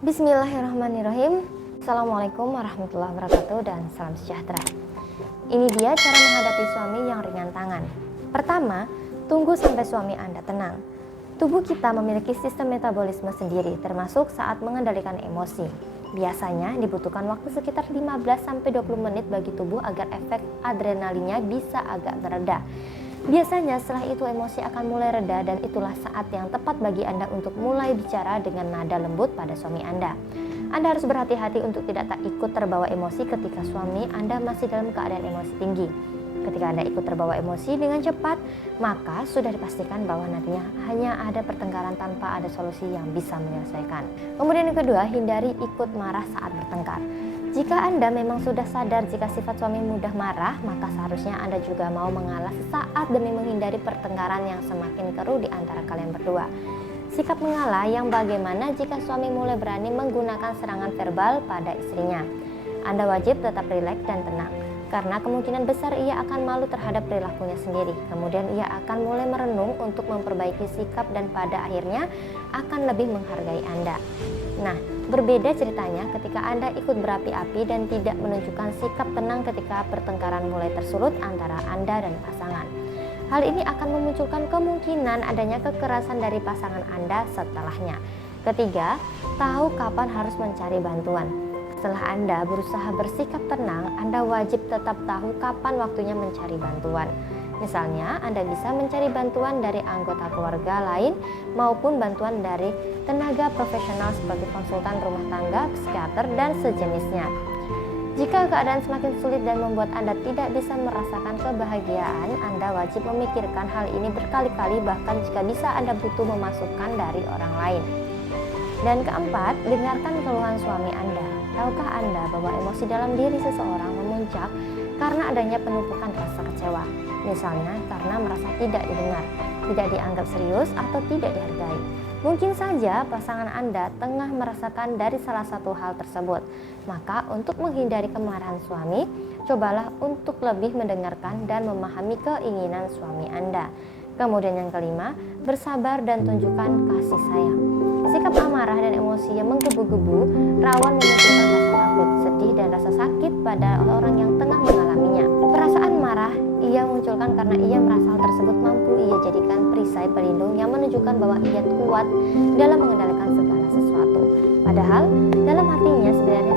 Bismillahirrahmanirrahim. Assalamualaikum warahmatullahi wabarakatuh dan salam sejahtera. Ini dia cara menghadapi suami yang ringan tangan. Pertama, tunggu sampai suami Anda tenang. Tubuh kita memiliki sistem metabolisme sendiri, termasuk saat mengendalikan emosi. Biasanya dibutuhkan waktu sekitar 15-20 menit bagi tubuh agar efek adrenalinnya bisa agak mereda. Biasanya setelah itu emosi akan mulai reda dan itulah saat yang tepat bagi Anda untuk mulai bicara dengan nada lembut pada suami Anda. Anda harus berhati-hati untuk tidak ikut terbawa emosi ketika suami Anda masih dalam keadaan emosi tinggi. Ketika Anda ikut terbawa emosi dengan cepat, maka sudah dipastikan bahwa nantinya hanya ada pertengkaran tanpa ada solusi yang bisa menyelesaikan. Kemudian yang kedua, hindari ikut marah saat bertengkar. Jika Anda memang sudah sadar jika sifat suami mudah marah, maka seharusnya Anda juga mau mengalah sesaat demi menghindari pertengkaran yang semakin keruh di antara kalian berdua. Sikap mengalah yang bagaimana jika suami mulai berani menggunakan serangan verbal pada istrinya. Anda wajib tetap rileks dan tenang, karena kemungkinan besar ia akan malu terhadap perilakunya sendiri. Kemudian ia akan mulai merenung untuk memperbaiki sikap dan pada akhirnya akan lebih menghargai Anda. Nah, berbeda ceritanya ketika Anda ikut berapi-api dan tidak menunjukkan sikap tenang ketika pertengkaran mulai tersulut antara Anda dan pasangan. Hal ini akan memunculkan kemungkinan adanya kekerasan dari pasangan Anda setelahnya. Ketiga, tahu kapan harus mencari bantuan. Setelah Anda berusaha bersikap tenang, Anda wajib tetap tahu kapan waktunya mencari bantuan. Misalnya, Anda bisa mencari bantuan dari anggota keluarga lain maupun bantuan dari tenaga profesional seperti konsultan rumah tangga, psikiater, dan sejenisnya. Jika keadaan semakin sulit dan membuat Anda tidak bisa merasakan kebahagiaan, Anda wajib memikirkan hal ini berkali-kali, bahkan jika bisa Anda butuh memasukkan dari orang lain. Dan keempat, dengarkan keluhan suami Anda. Tahukah Anda bahwa emosi dalam diri seseorang memuncak karena adanya penumpukan rasa kecewa? Misalnya karena merasa tidak didengar, tidak dianggap serius, atau tidak dihargai. Mungkin saja pasangan Anda tengah merasakan dari salah satu hal tersebut. Maka untuk menghindari kemarahan suami, cobalah untuk lebih mendengarkan dan memahami keinginan suami Anda. Kemudian yang kelima, bersabar dan tunjukkan kasih sayang. Sikap amarah dan emosi yang menggebu-gebu rawan memunculkan rasa takut, sedih, dan rasa sakit pada orang yang tengah mengalaminya. Perasaan marah ia munculkan karena ia merasa hal tersebut mampu ia jadikan perisai pelindung yang menunjukkan bahwa ia kuat dalam mengendalikan segala sesuatu. Padahal dalam hatinya sebenarnya